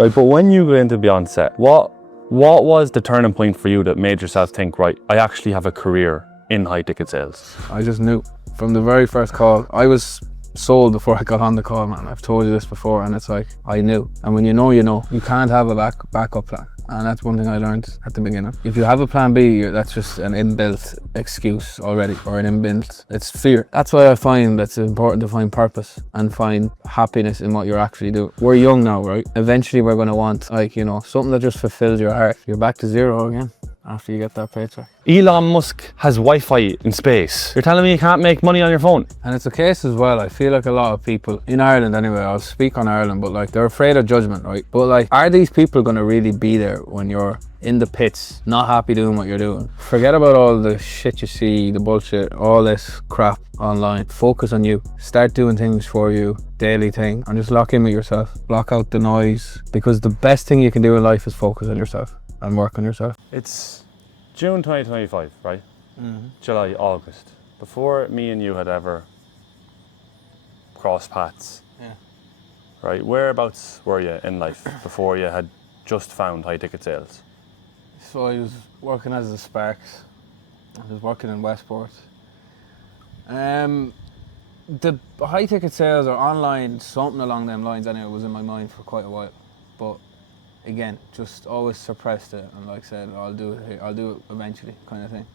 Right, but when you got into Beyond Set, what was the turning point for you that made yourself think, right, I actually have a career in high ticket sales? I just knew from the very first call. I was sold before I got on the call, man. I've told you this before, and it's like, I knew. And when you know, you know. You can't have a backup plan. And that's one thing I learned at the beginning. If you have a plan B, that's just an inbuilt excuse already, or an inbuilt, it's fear. That's why I find that's important to find purpose and find happiness in what you're actually doing. We're young now, right? Eventually we're gonna want, like, you know, something that just fulfills your heart. You're back to zero again after you get that paycheck. Elon Musk has Wi-Fi in space. You're telling me you can't make money on your phone? And it's a case as well, I feel like a lot of people, in Ireland anyway, I'll speak on Ireland, but like, they're afraid of judgment, right? But like, are these people gonna really be there when you're in the pits, not happy doing what you're doing? Forget about all the shit you see, the bullshit, all this crap online. Focus on you. Start doing things for you, daily thing, and just lock in with yourself. Block out the noise, because the best thing you can do in life is focus on yourself and work on yourself. It's June 2025, right? Mm-hmm. July, August. Before me and you had ever crossed paths, Yeah. right? Whereabouts were you in life before you had just found high ticket sales? So I was working as a Sparks. I was working in Westport. The high ticket sales or online, something along them lines anyway, was in my mind for quite a while. But again, just always suppressed it, and like I said, I'll do it here, I'll do it eventually, kind of thing.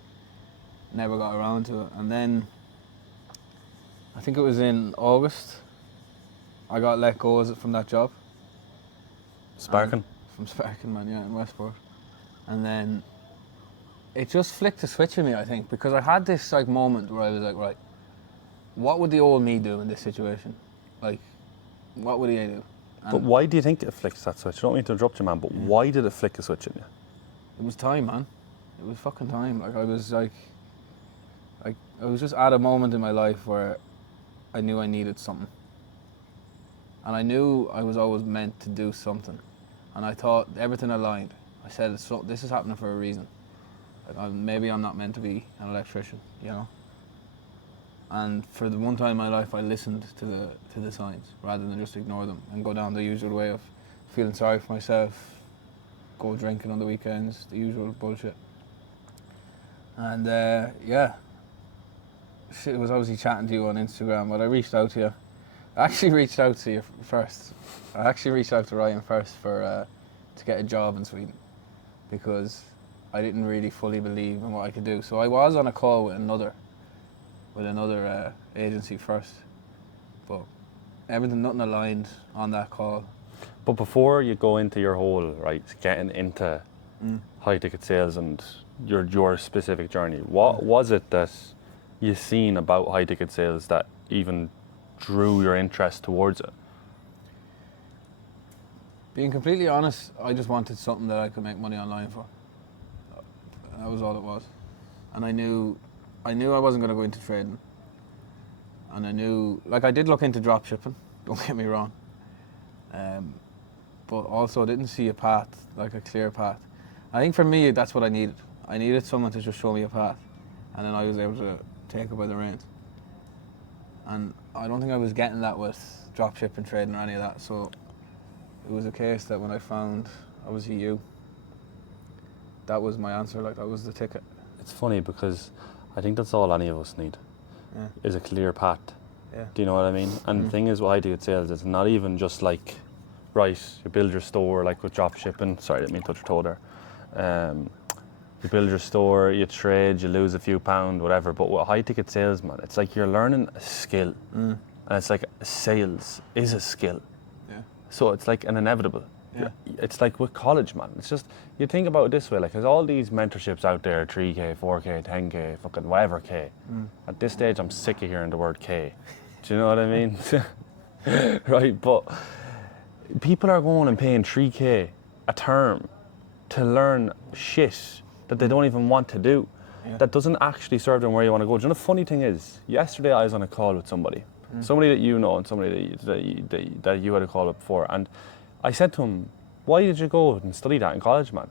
Never got around to it. And then I think it was in August I got let go from that job. Sparking? From Sparking, man, yeah, in Westport. And then it just flicked a switch in me, I think, because I had this like moment where I was like, right, what would the old me do in this situation? Like, what would he do? And But why do you think it flicked that switch? I don't mean to interrupt you, man, but why did it flick a switch in you? it was time, man. It was fucking time. Like, I was just at a moment in my life where I knew I needed something. And I knew I was always meant to do something. And I thought everything aligned. I said, this is happening for a reason. Like, maybe I'm not meant to be an electrician, you know? And for the one time in my life, I listened to the signs rather than just ignore them and go down the usual way of feeling sorry for myself, go drinking on the weekends, the usual bullshit. And yeah, shit, was obviously chatting to you on Instagram, but I reached out to you. I actually reached out to you first. I actually reached out to Ryan first for to get a job in Sweden, because I didn't really fully believe in what I could do. So I was on a call with another agency first, but nothing aligned on that call. But before you go into your whole, right, getting into high ticket sales and your specific journey, what was it that you seen about high ticket sales that even drew your interest towards it? Being completely honest, I just wanted something that I could make money online for. That was all it was. And I knew I wasn't going to go into trading. And I knew, like, I did look into drop shipping, don't get me wrong. But also I didn't see a path, like a clear path. I think for me, that's what I needed. I needed someone to just show me a path. And then I was able to take it by the reins. And I don't think I was getting that with drop shipping, trading, or any of that. So it was a case that when I found, obviously, you, that was my answer, like, that was the ticket. It's funny because I think that's all any of us need, is a clear path. Yeah. Do you know what I mean? And the thing is, what I do at sales, it's not even just like, right, you build your store like with drop shipping. Sorry, I didn't mean to touch your toe there. You build your store, you trade, you lose a few pound, whatever. But with high ticket sales, man, it's like you're learning a skill. And it's like sales is a skill. Yeah. So it's like an inevitable. Yeah. It's like with college, man. It's just, you think about it this way, like, there's all these mentorships out there, 3K, 4K, 10K, fucking whatever K. At this stage, I'm sick of hearing the word K. Do you know what I mean? Right, but people are going and paying 3K a term to learn shit that they don't even want to do. Yeah. That doesn't actually serve them where you want to go. Do you know the funny thing is, yesterday I was on a call with somebody that you know and somebody that you had a call with before, and I said to him, why did you go and study that in college, man?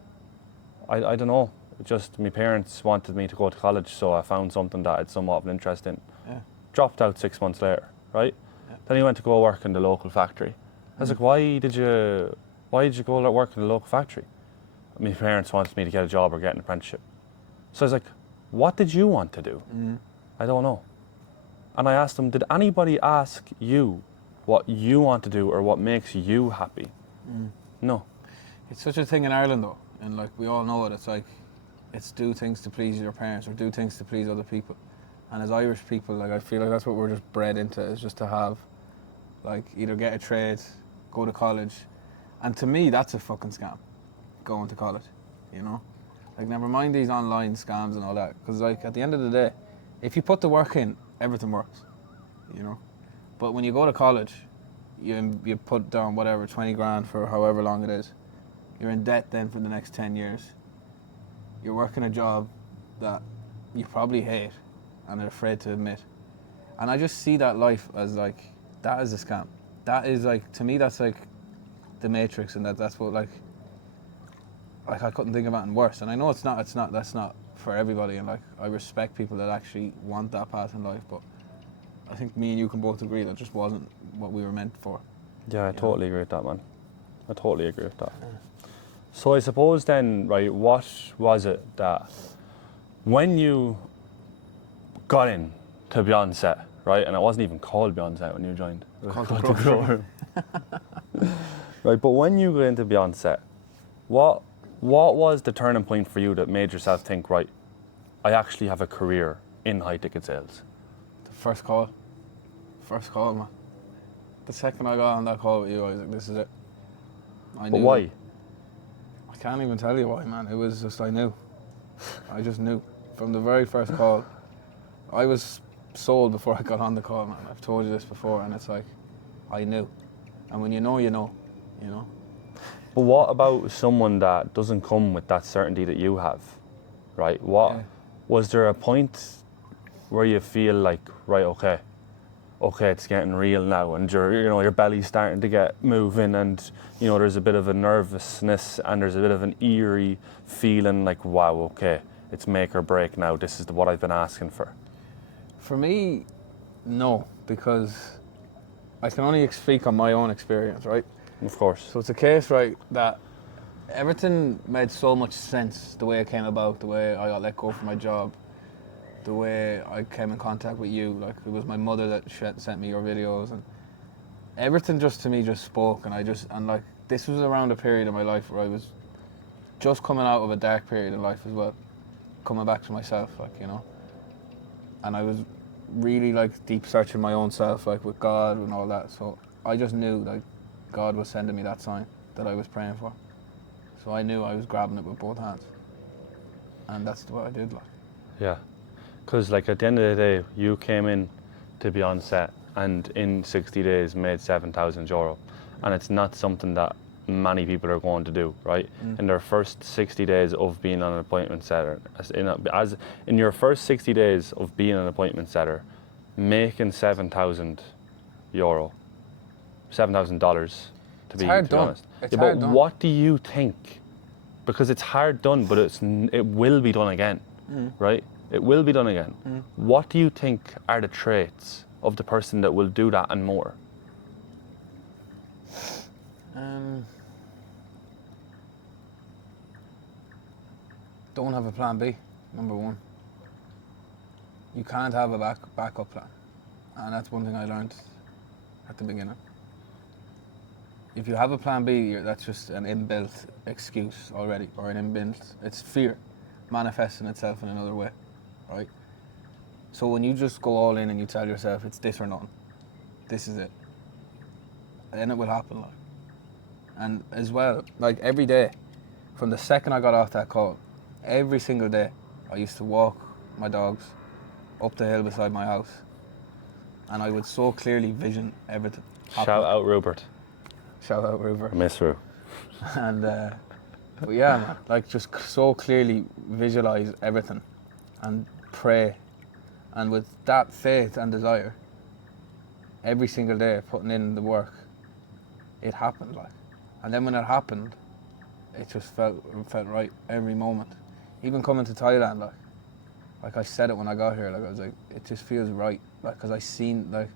I don't know, just my parents wanted me to go to college, so I found something that I had somewhat of an interest in. Yeah. Dropped out 6 months later, right? Yeah. Then he went to go work in the local factory. I was like, why Why did you go to work in a local factory? My parents wanted me to get a job or get an apprenticeship. So I was like, what did you want to do? I don't know. And I asked them, did anybody ask you what you want to do or what makes you happy? No. It's such a thing in Ireland though, and like we all know it, it's like, it's do things to please your parents or do things to please other people. And as Irish people, like I feel like that's what we're just bred into, is just to have, like, either get a trade, go to college. And to me, that's a fucking scam, going to college, you know? Like, never mind these online scams and all that, because like at the end of the day, if you put the work in, everything works, you know? But when you go to college, you put down whatever, 20 grand for however long it is. You're in debt then for the next 10 years. You're working a job that you probably hate and are afraid to admit. And I just see that life as like, that is a scam. That is like, to me, that's like the Matrix, and that's what like I couldn't think of anything worse. And I know that's not for everybody, and like I respect people that actually want that path in life, but I think me and you can both agree that just wasn't what we were meant for. Yeah, I totally agree with that, man. I totally agree with that. So I suppose then, right, what was it that when you got in to Beyond Set, right, and it wasn't even called Beyond Set when you joined. It was Called called The The Grow Room. Right, but when you got into Beyond Set, what was the turning point for you that made yourself think, right, I actually have a career in high ticket sales? The first call, man. The second I got on that call with you, I was like, this is it. I But knew why? it. I can't even tell you why, man. It was just, I knew. I just knew. From the very first call, I was sold before I got on the call, man. I've told you this before, and it's like, I knew. And when you know, you know, you know. But what about someone that doesn't come with that certainty that you have, right? Was there a point where you feel like, right, okay, it's getting real now, and your belly's starting to get moving, and there's a bit of a nervousness, and there's a bit of an eerie feeling like, wow, okay, it's make or break now. This is what I've been asking for. For me, no, because I can only speak on my own experience, right? Of course. So it's a case, right, that everything made so much sense, the way it came about, the way I got let go from my job, the way I came in contact with you. Like, it was my mother that sent me your videos, and everything just to me just spoke, and like, this was around a period of my life where I was just coming out of a dark period in life as well, coming back to myself, like, and I was really like deep searching my own self, like with God and all that. So I just knew like God was sending me that sign that I was praying for. So I knew I was grabbing it with both hands, and that's what I did. Like, Yeah, because like at the end of the day, you came in to be on set, and in 60 days made €7,000, and it's not something that many people are going to do, right? In their first 60 days of being an appointment setter, as in your first 60 days of being an appointment setter, making €7,000, $7,000 to be honest. It's Yeah, hard but done. what do you think? Because it's hard done, but it will be done again, right? It will be done again. What do you think are the traits of the person that will do that and more? Don't have a plan B, number one. You can't have a backup plan, and that's one thing I learned at the beginning. If you have a plan B, that's just an inbuilt excuse already, or it's fear manifesting itself in another way, right? So when you just go all in and you tell yourself it's this or nothing, this is it, then it will happen. Like, and as well, like every day, from the second I got off that call, every single day, I used to walk my dogs up the hill beside my house, and I would so clearly vision everything happening. Shout out Rupert. Shout out Rupert. I miss Ru. And but yeah, man, like just so clearly visualize everything and pray, and with that faith and desire, every single day putting in the work, it happened. Like, and then when it happened, it just felt right every moment. Even coming to Thailand, like I said it when I got here, like I was like, it just feels right, like, because I seen, like,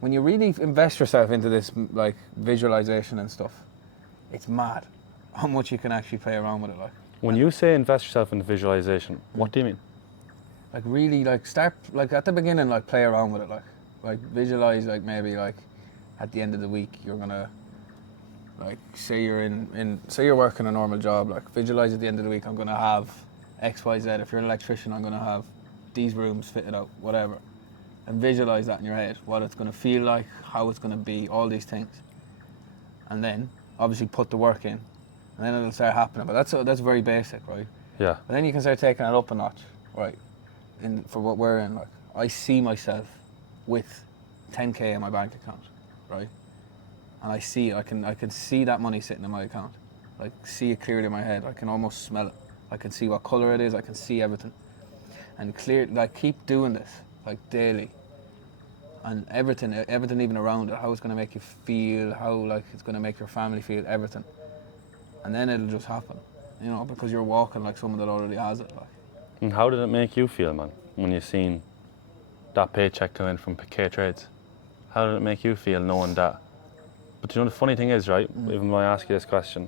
when you really invest yourself into this like visualization and stuff, it's mad how much you can actually play around with it. Like, When you say invest yourself into visualization, what do you mean? like really, like start, like at the beginning, like play around with it, like visualize, like maybe like at the end of the week you're gonna, like say you're say you're working a normal job, like visualize at the end of the week I'm gonna have X, Y, Z. If you're an electrician, I'm gonna have these rooms fitted out, whatever, and visualize that in your head, what it's gonna feel like, how it's gonna be, all these things, and then obviously put the work in, and then it'll start happening. But that's very basic, right? Yeah. But then you can start taking it up a notch, right? For what we're in, like I see myself with 10k in my bank account, right? And I can see that money sitting in my account, like see it clearly in my head. I can almost smell it. I can see what color it is. I can see everything, and like keep doing this like daily, and everything even around it, how it's gonna make you feel, how like it's gonna make your family feel, everything, and then it'll just happen, you know, because you're walking like someone that already has it, like. And how did it make you feel, man, when you seen that paycheck come in from K Trades? How did it make you feel knowing that? But you know the funny thing is, right, even when I ask you this question,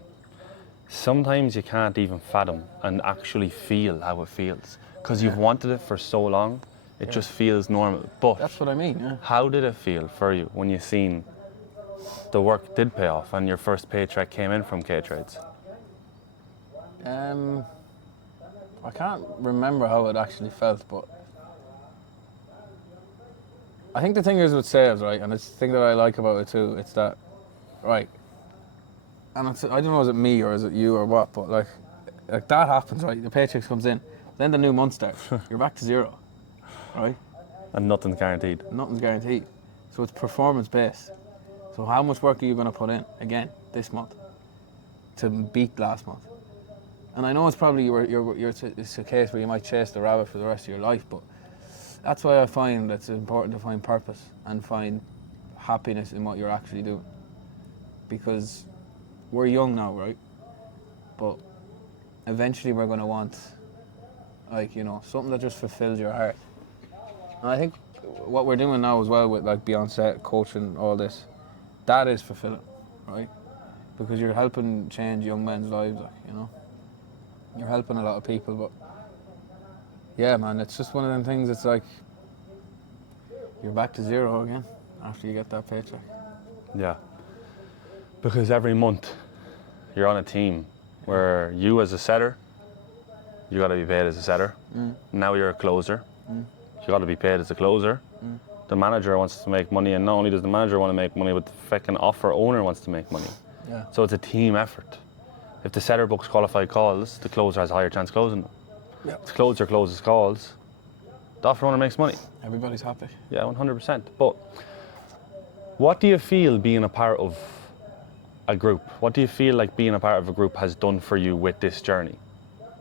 sometimes you can't even fathom and actually feel how it feels because you've wanted it for so long, it just feels normal. But That's what I mean, yeah. how did it feel for you when you seen the work did pay off and your first paycheck came in from K Trades? I can't remember how it actually felt, but I think the thing is with sales, right, and it's the thing that I like about it too, it's that, right, and I don't know, is it me or is it you or what, but like that happens, right, the paycheck comes in, then the new month starts, you're back to zero, right? And nothing's guaranteed. Nothing's guaranteed. So it's performance based. So how much work are you going to put in, again, this month, to beat last month? And I know it's probably it's a case where you might chase the rabbit for the rest of your life, but that's why I find it's important to find purpose and find happiness in what you're actually doing. Because we're young now, right? But eventually we're going to want, like, you know, something that just fulfills your heart. And I think what we're doing now as well with like Beyonce, coaching, all this, that is fulfilling, right? Because you're helping change young men's lives, like, you know. You're helping a lot of people, but yeah, man, it's just one of them things. It's like you're back to zero again after you get that paycheck. Yeah. Because every month you're on a team where you as a setter, you got to be paid as a setter. Now you're a closer. You got to be paid as a closer. The manager wants to make money, and not only does the manager want to make money, but the fucking offer owner wants to make money. Yeah. So it's a team effort. If the setter books qualified calls, the closer has a higher chance of closing them. Yeah. If the closer closes calls, the offer owner makes money. Everybody's happy. Yeah, 100%. But what do you feel being a part of a group? What do you feel like being a part of a group has done for you with this journey?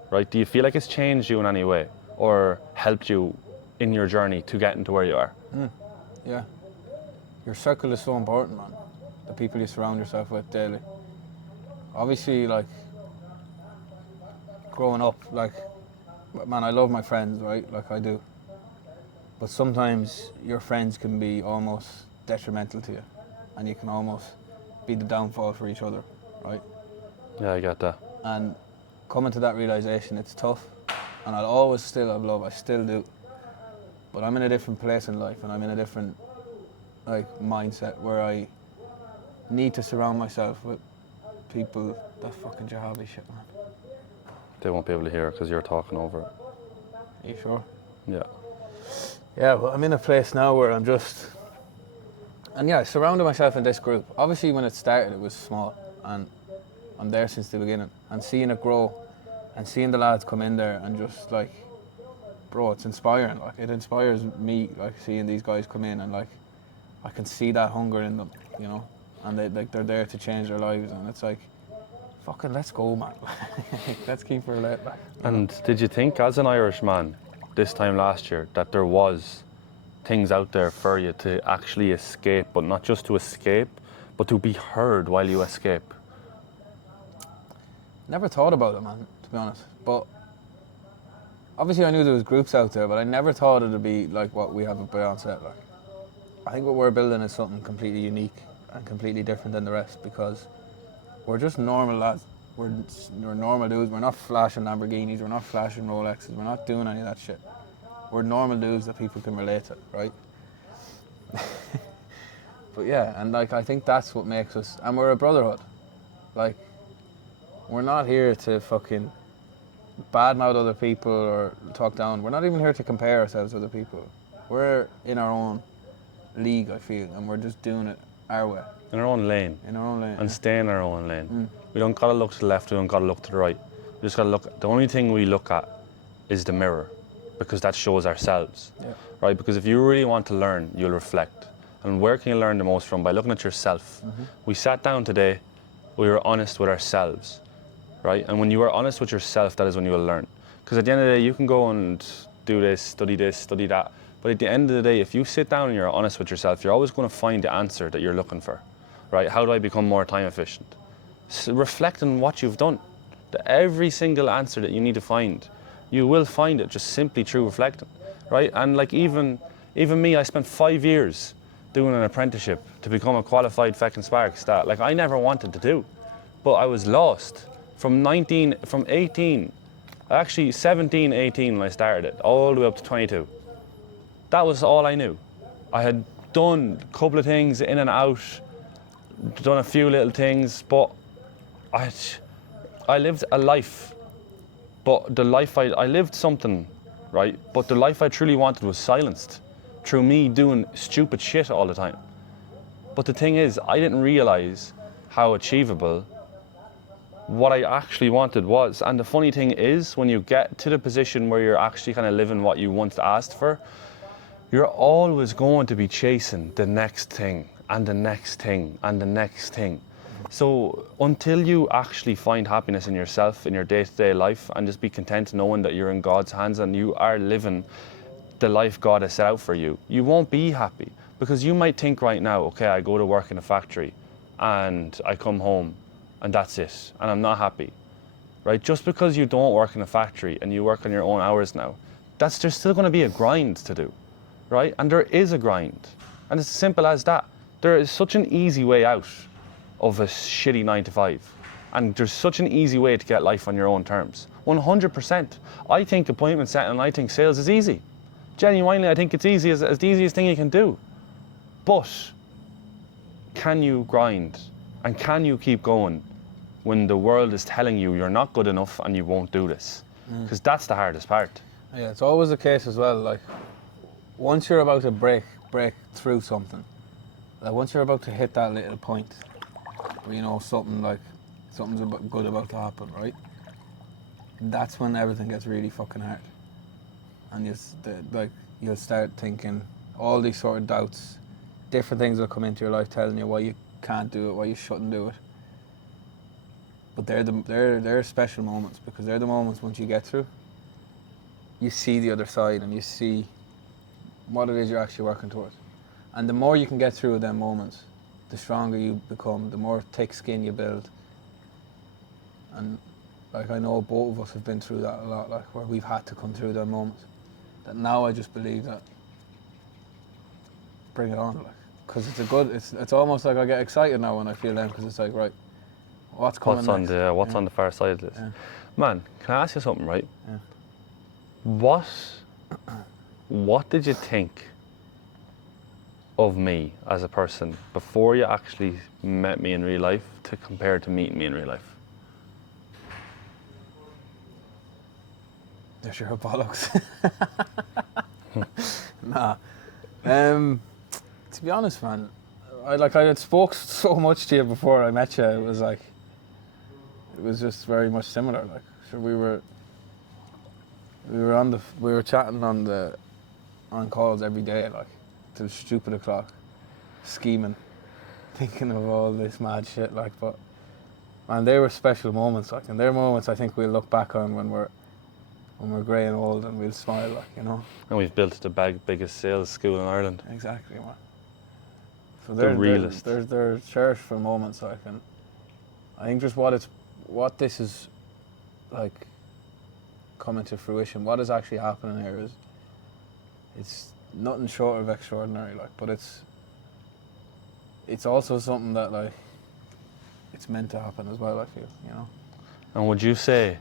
Right? Do you feel like it's changed you in any way or helped you in your journey to getting to where you are? Yeah. Your circle is so important, man. The people you surround yourself with daily. Obviously, like, growing up, like, man, I love my friends, right? Like I do. But sometimes your friends can be almost detrimental to you. And you can almost be the downfall for each other, right? Yeah, I get that. And coming to that realisation, it's tough. And I'll always still have love, I still do. But I'm in a different place in life, and I'm in a different, like, mindset where I need to surround myself with people that fucking jihadi shit, man. They won't be able to hear it because you're talking over it. Are you sure? Yeah. Yeah, well, I'm in a place now where I'm just... And yeah, I surrounded myself in this group. Obviously, when it started, it was small, and I'm there since the beginning. And seeing it grow, and seeing the lads come in there, and just like, bro, it's inspiring. Like, it inspires me, like, seeing these guys come in, and like, I can see that hunger in them, you know? And they're there to change their lives, and it's like, fucking let's go, man. Let's keep her lit back. And did you think, as an Irish man, this time last year, that there was things out there for you to actually escape, but not just to escape, but to be heard while you escape? Never thought about it, man, to be honest. But obviously I knew there was groups out there, but I never thought it'd be like what we have at Beyonce. Like, I think what we're building is something completely unique and completely different than the rest, because we're just normal lads. We're normal dudes. We're not flashing Lamborghinis. We're not flashing Rolexes. We're not doing any of that shit. We're normal dudes that people can relate to, right? But yeah, and like I think that's what makes us, and we're a brotherhood. Like, we're not here to fucking badmouth other people or talk down. We're not even here to compare ourselves to other people. We're in our own league, I feel, and we're just doing it our way. In our own lane. In our own lane. And stay in our own lane. We don't gotta look to the left, we don't gotta look to the right. We just gotta look, the only thing we look at is the mirror, because that shows ourselves, right? Because if you really want to learn, you'll reflect. And where can you learn the most from? By looking at yourself. We sat down today, we were honest with ourselves, right? And when you are honest with yourself, that is when you will learn. Because at the end of the day, you can go and do this, study that. But at the end of the day, if you sit down and you're honest with yourself, you're always going to find the answer that you're looking for, right? How do I become more time efficient? So reflect on what you've done. Every single answer that you need to find, you will find it just simply through reflecting, right? And like even me, I spent 5 years doing an apprenticeship to become a qualified feckin' spark stat. Like I never wanted to do, but I was lost from 18, actually 17, 18 when I started it, all the way up to 22. That was all I knew. I had done a couple of things in and out, done a few little things, but I lived a life. But the life I lived something, right? But the life I truly wanted was silenced through me doing stupid shit all the time. But the thing is, I didn't realize how achievable what I actually wanted was. And the funny thing is, when you get to the position where you're actually kind of living what you once asked for, you're always going to be chasing the next thing and the next thing and the next thing. So until you actually find happiness in yourself, in your day-to-day life, and just be content knowing that you're in God's hands and you are living the life God has set out for you, you won't be happy. Because you might think right now, okay, I go to work in a factory and I come home and that's it, and I'm not happy, right? Just because you don't work in a factory and you work on your own hours now, there's still going to be a grind to do, right? And there is a grind, and it's as simple as that. There is such an easy way out of a shitty 9 to 5, and there's such an easy way to get life on your own terms. 100%. I think appointment setting and I think sales is easy. Genuinely, I think it's easy, as the easiest thing you can do. But can you grind and can you keep going when the world is telling you you're not good enough and you won't do this? Because that's the hardest part. Yeah, it's always the case as well. Like, once you're about to break through something, like once you're about to hit that little point where you know something's good about to happen, right? That's when everything gets really fucking hard, and you'll start thinking all these sort of doubts. Different things will come into your life telling you why you can't do it, why you shouldn't do it. But they're special moments, because they're the moments once you get through, you see the other side and you see what it is you're actually working towards. And the more you can get through them moments, the stronger you become, the more thick skin you build. And like, I know both of us have been through that a lot, like where we've had to come through them moments. That now I just believe that, bring it on, like, because it's almost like I get excited now when I feel them, because it's like, right, what's coming next? What's on the far side of this? Yeah. Man, can I ask you something, right? Yeah. What did you think of me as a person before you actually met me in real life to compare to meeting me in real life? There's your bollocks. Nah. To be honest, man, I had spoke so much to you before I met you. It was just very much similar. Like, so we were chatting on calls every day, like till stupid o'clock, scheming, thinking of all this mad shit. Like, but man, they were special moments. Like, and they're moments I think we'll look back on when we're grey and old, and we'll smile, like, you know. And we've built the biggest sales school in Ireland. Exactly, man. So The realest. They're cherishful moments, like, and I think just what this is like coming to fruition, what is actually happening here is, it's nothing short of extraordinary, like, but it's also something that, like, it's meant to happen as well, I feel, you know. And would you say,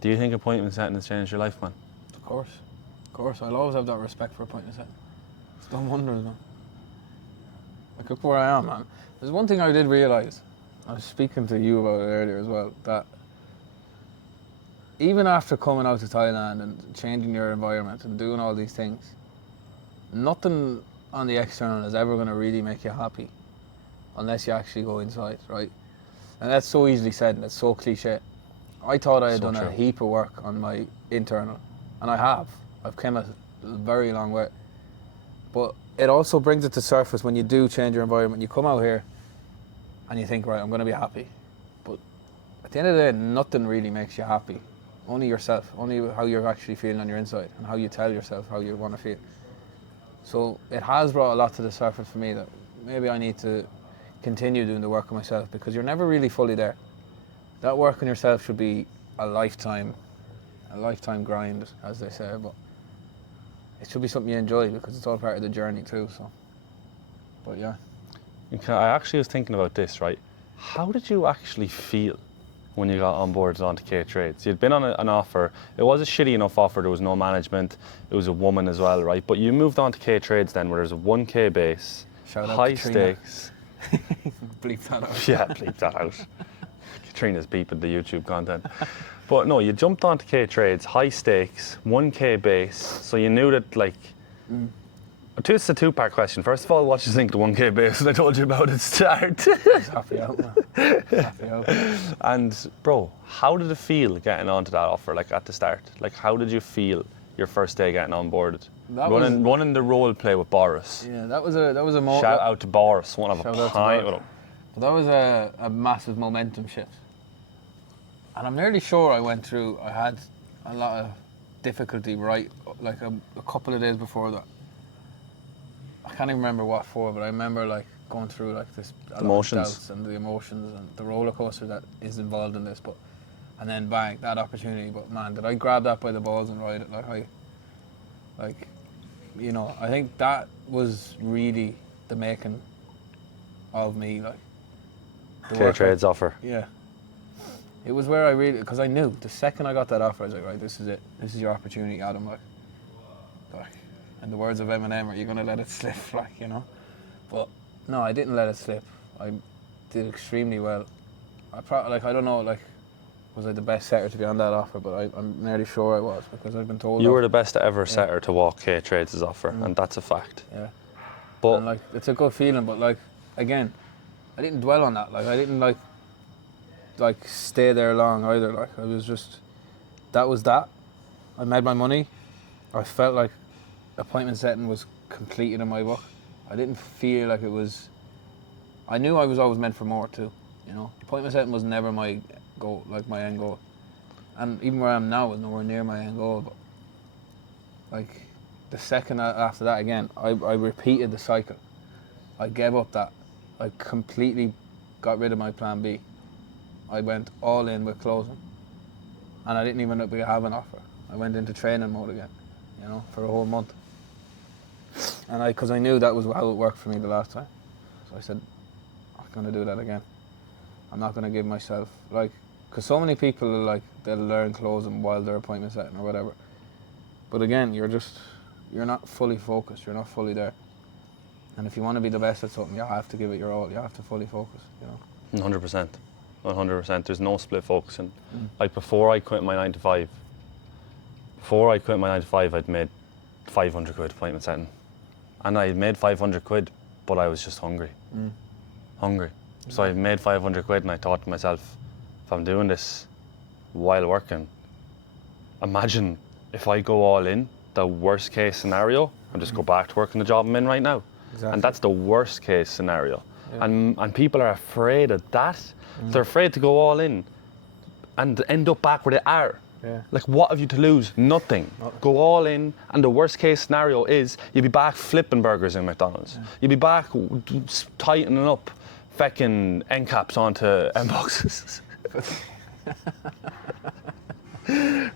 do you think appointment setting has changed your life, man? Of course, I'll always have that respect for appointment setting. It's done wonders, man. Like, look where I am, man. There's one thing I did realise, I was speaking to you about it earlier as well, that even after coming out to Thailand and changing your environment and doing all these things, nothing on the external is ever going to really make you happy unless you actually go inside, right? And that's so easily said and it's so cliche. I thought I had done a heap of work on my internal, and I have. I've come a very long way. But it also brings it to surface when you do change your environment. You come out here and you think, right, I'm going to be happy. But at the end of the day, nothing really makes you happy. Only yourself, only how you're actually feeling on your inside and how you tell yourself how you want to feel. So it has brought a lot to the surface for me that maybe I need to continue doing the work on myself, because you're never really fully there. That work on yourself should be a lifetime grind, as they say, but it should be something you enjoy because it's all part of the journey too. So, but yeah. Okay, I actually was thinking about this, right? How did you actually feel when you got on board onto K Trades? You'd been on an offer. It was a shitty enough offer. There was no management. It was a woman as well, right? But you moved on to K Trades then, where there's a 1K base, Shout out high Katrina. stakes. Bleep that out. Yeah, bleep that out. Katrina's beeping the YouTube content. But no, you jumped onto K Trades, high stakes, 1K base. So you knew that, like, it's a two-part question. First of all, what do you think the 1K base? And I told you about it start. Happy out, man. Happy out. And bro, how did it feel getting onto that offer? Like at the start, like how did you feel your first day getting on board? Running the role play with Boris. Yeah, that was a moment. Shout out to Boris, one of a pint with him. That was a massive momentum shift. And I'm nearly sure I had a lot of difficulty like a couple of days before that. I can't even remember what for, but I remember like going through like this emotions and the emotions and the roller coaster that is involved in this. And then bang, that opportunity. But man, did I grab that by the balls and ride it I think that was really the making of me, like. K Trades offer. Yeah. It was where I really, because I knew the second I got that offer, I was like, right, this is it. This is your opportunity, Adam. Like, in the words of Eminem, are you going to let it slip? Like, you know? But no, I didn't let it slip. I did extremely well. I don't know, like, was I the best setter to be on that offer? But I'm nearly sure I was, because I've been told. You were the best ever setter to walk K Trades' offer, and that's a fact. Yeah. But and, like, it's a good feeling, but like, again, I didn't dwell on that. Like, I didn't like stay there long either. Like, I was just, that was that. I made my money. I felt like appointment setting was completed in my book. I didn't feel like it was. I knew I was always meant for more too. You know, appointment setting was never my goal, like my end goal. And even where I am now was nowhere near my end goal. But like the second after that, again, I repeated the cycle. I gave up that. I completely got rid of my plan B. I went all in with closing. And I didn't even have an offer. I went into training mode again, you know, for a whole month. And because I knew that was how it worked for me the last time. So I said, I'm going to do that again. I'm not going to give myself, like, because so many people are like, they'll learn closing while they're appointment setting or whatever. But again, you're not fully focused. You're not fully there. And if you want to be the best at something, you have to give it your all. You have to fully focus, you know. 100%. 100%. There's no split focusing. Like before I quit my 9 to 5, I'd made 500 quid appointment setting. And I made 500 quid, but I was just hungry. Hungry. So I made 500 quid and I thought to myself, if I'm doing this while working, imagine if I go all in, the worst case scenario, and just go back to working the job I'm in right now. Exactly. And that's the worst case scenario. Yeah. And people are afraid of that. They're afraid to go all in and end up back where they are. Yeah. Like, what have you to lose? Nothing. Go all in, and the worst case scenario is you'll be back flipping burgers in McDonald's. Yeah. You'll be back tightening up fecking end caps onto end boxes.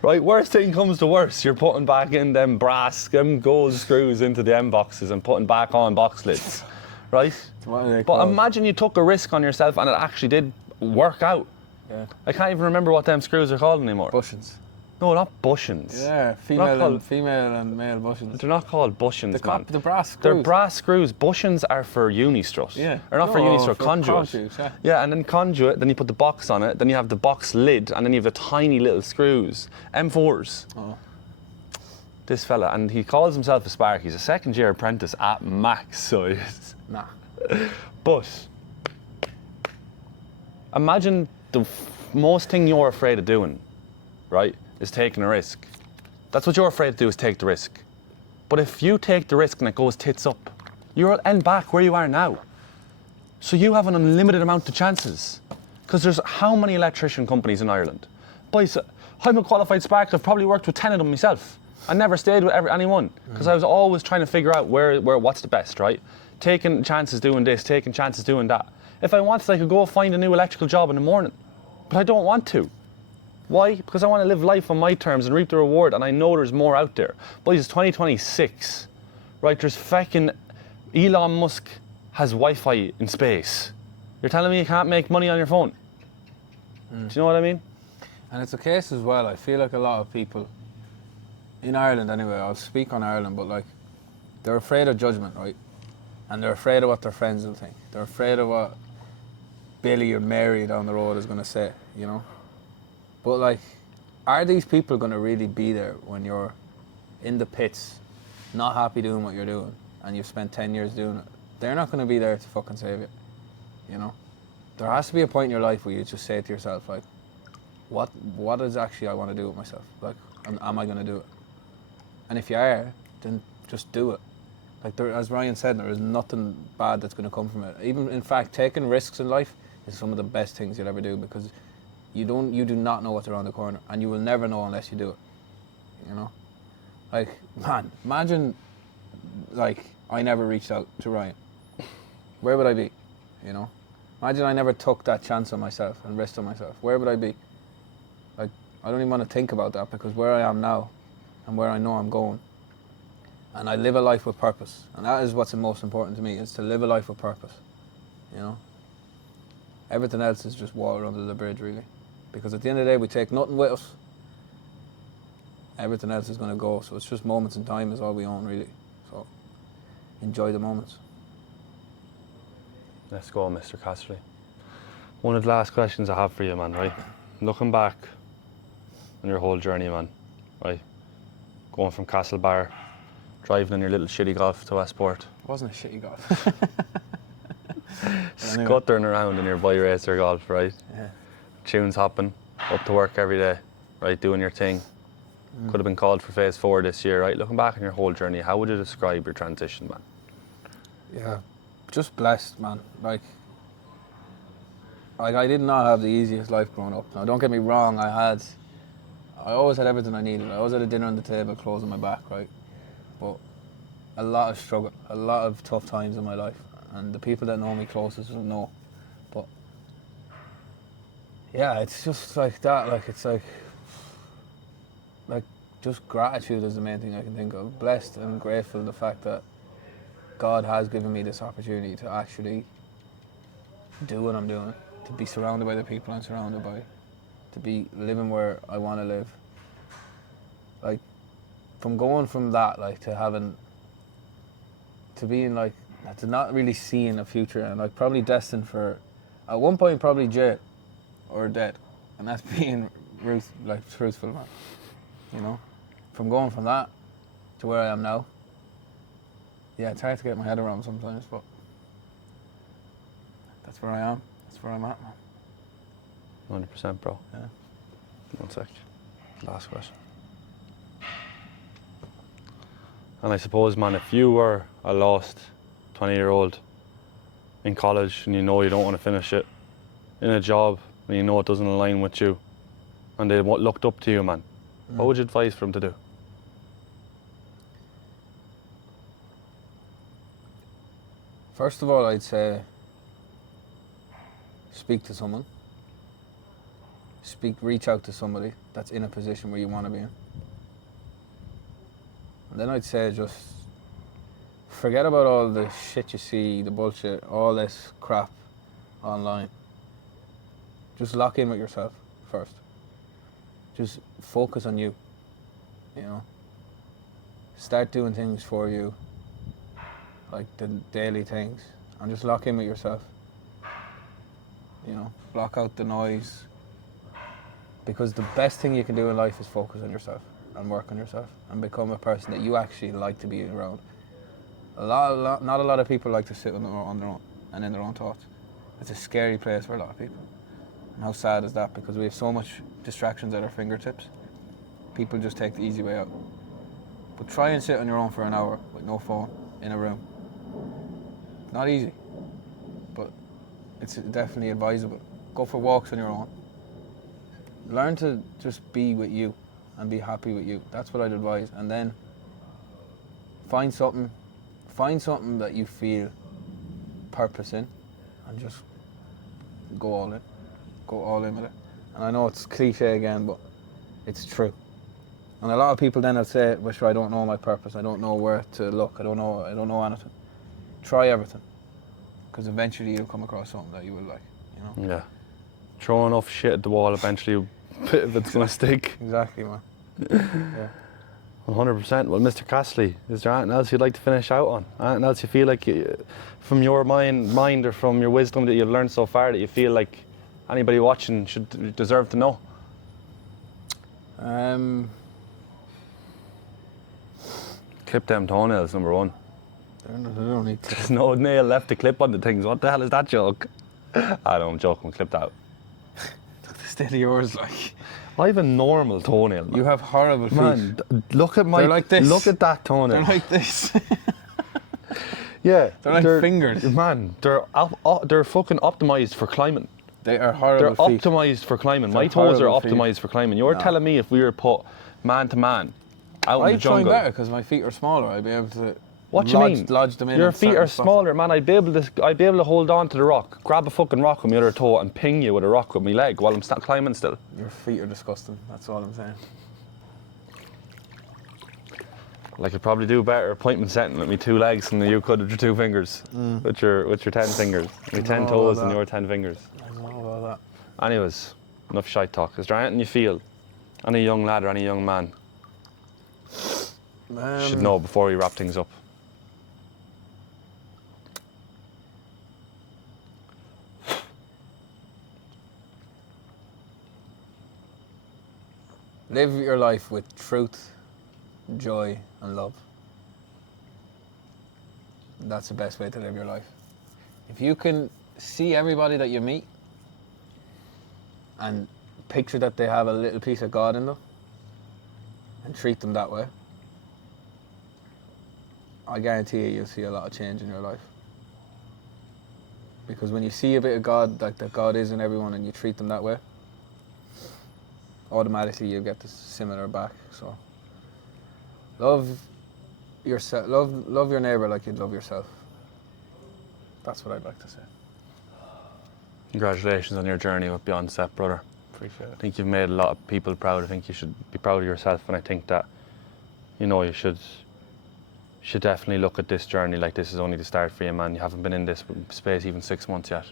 Right, worst thing comes to worst, you're putting back in them gold screws into the end boxes and putting back on box lids, right? But imagine you took a risk on yourself and it actually did work out. Yeah. I can't even remember what them screws are called anymore. Bushings. No, not bushings. Yeah, female and male bushings. They're not called bushings, man. The brass screws. They're brass screws. Bushings are for uni-strut. Yeah. Or not for uni-strut, for conduit. conduits, yeah. Yeah, and then conduit, then you put the box on it, then you have the box lid, and then you have the tiny little screws. M4s. Oh. This fella, and he calls himself a sparky. He's a second-year apprentice at max size. Nah. But imagine the most thing you're afraid of doing, right, is taking a risk. That's what you're afraid to do, is take the risk. But if you take the risk and it goes tits up, you'll end back where you are now. So you have an unlimited amount of chances. Because there's how many electrician companies in Ireland? Boys, I'm a qualified spark. I've probably worked with 10 of them myself. I never stayed with anyone because I was always trying to figure out where what's the best, right? Taking chances doing this, taking chances doing that. If I wanted, I could go find a new electrical job in the morning, but I don't want to. Why? Because I want to live life on my terms and reap the reward, and I know there's more out there. Boys, it's 2026, right? There's fucking Elon Musk has Wi-Fi in space. You're telling me you can't make money on your phone? Do you know what I mean? And it's a case as well, I feel like a lot of people, in Ireland anyway, I'll speak on Ireland, but like, they're afraid of judgment, right? And they're afraid of what their friends will think. They're afraid of what Billy or Mary down the road is going to say, you know? But like, are these people going to really be there when you're in the pits, not happy doing what you're doing, and you've spent 10 years doing it? They're not going to be there to fucking save you, you know? There has to be a point in your life where you just say to yourself, like, what is actually I want to do with myself? Like, am I going to do it? And if you are, then just do it. Like, as Ryan said, there is nothing bad that's going to come from it. Even, in fact, taking risks in life is some of the best things you'll ever do, because you do not know what's around the corner, and you will never know unless you do it, you know? Like, man, imagine, like, I never reached out to Ryan. Where would I be, you know? Imagine I never took that chance on myself and risked on myself. Where would I be? Like, I don't even want to think about that, because where I am now and where I know I'm going, and I live a life with purpose, and that is what's the most important to me, is to live a life with purpose, you know? Everything else is just water under the bridge, really, because at the end of the day, we take nothing with us. Everything else is going to go, so it's just moments in time is all we own, really. So enjoy the moments. Let's go, Mr. Cassidy. One of the last questions I have for you, man, right? Looking back on your whole journey, man, right? Going from Castlebar, driving in your little shitty Golf to Westport. It wasn't a shitty Golf. Scuttering around in your boy racer Golf, right? Yeah. Tunes hopping, up to work every day, right? Doing your thing. Could have been called for phase 4 this year, right? Looking back on your whole journey, how would you describe your transition, man? Yeah, just blessed, man. Like I did not have the easiest life growing up. Now, don't get me wrong, I always had everything I needed. I always had a dinner on the table, clothes on my back, right? But a lot of struggle, a lot of tough times in my life, and the people that know me closest don't know. But yeah, it's just like that. Like, it's like just gratitude is the main thing I can think of. Blessed and grateful the fact that God has given me this opportunity to actually do what I'm doing, to be surrounded by the people I'm surrounded by, to be living where I want to live. Like, from going from that, like, to having, to being like, to not really seeing a future, and like probably destined for, at one point probably jail or dead, and that's being truthful, man. You know, from going from that to where I am now. Yeah, it's hard to get my head around sometimes, but that's where I am. That's where I'm at, man. 100%, bro. Yeah. 1 sec. Last question. And I suppose, man, if you were a lost 20-year-old in college and you know you don't want to finish it, in a job and you know it doesn't align with you, and they looked up to you, man, what would you advise for them to do? First of all, I'd say speak to someone. Reach out to somebody that's in a position where you want to be in. And then I'd say just forget about all the shit you see, the bullshit, all this crap online. just lock in with yourself first. Just focus on you, you know. Start doing things for you, like the daily things, and just lock in with yourself. You know, block out the noise. Because the best thing you can do in life is focus on yourself and work on yourself and become a person that you actually like to be around. Not a lot of people like to sit on their own and in their own thoughts. It's a scary place for a lot of people. And how sad is that? Because we have so much distractions at our fingertips. People just take the easy way out. But try and sit on your own for an hour with no phone in a room. Not easy, but it's definitely advisable. Go for walks on your own. Learn to just be with you and be happy with you. That's what I'd advise. And then find something that you feel purpose in, and just go all in. Go all in with it. And I know it's cliche again, but it's true. And a lot of people then will say, "Well, sure, I don't know my purpose. I don't know where to look. I don't know anything." Try everything, because eventually you'll come across something that you will like. You know. Yeah. Throw enough shit at the wall, eventually a bit of it's going to stick. Exactly, man. Yeah. 100%. Well, Mr. Castley, is there anything else you'd like to finish out on? Anything else you feel like, from your mind or from your wisdom that you've learned so far, that you feel like anybody watching should deserve to know? Clip them toenails, number one. I don't need to. There's no nail left to clip on the things. What the hell is that joke? I don't, I'm joking. Clip that out. The state of yours, like. I have a normal toenail, man. You have horrible feet. Man, look at my. They're like this. Look at that toenail. They're like this. Yeah. They're like fingers. Man, they're fucking optimized for climbing. They are horrible They're feet. optimized for climbing. They're My toes are horrible feet. optimized for climbing. You're telling me if we were put man to man out in the I'd try jungle. better because my feet are smaller. I'd be able to. What do you mean? Lodge them in. Your at feet certain are spots. smaller, man. I'd be able to hold on to the rock, grab a fucking rock with my other toe, and ping you with a rock with my leg while I'm climbing still. Your feet are disgusting. That's all I'm saying. Well, I could probably do better appointment setting with me 2 legs than you could with your 2 fingers, with your 10 fingers, me 10 toes and your 10 fingers. I don't know about that. Anyways, enough shite talk. Is there anything you feel, any young lad or any young man should know before we wrap things up? Live your life with truth, joy, and love. That's the best way to live your life. If you can see everybody that you meet and picture that they have a little piece of God in them and treat them that way, I guarantee you'll see a lot of change in your life. Because when you see a bit of God, like that God is in everyone, and you treat them that way, automatically you get this similar back. So love yourself, love your neighbour like you'd love yourself. That's what I'd like to say. Congratulations on your journey with Beyond Step, brother. Appreciate it. I think you've made a lot of people proud. I think you should be proud of yourself, and I think that, you know, you should definitely look at this journey like this is only the start for you, man. You haven't been in this space even 6 months yet.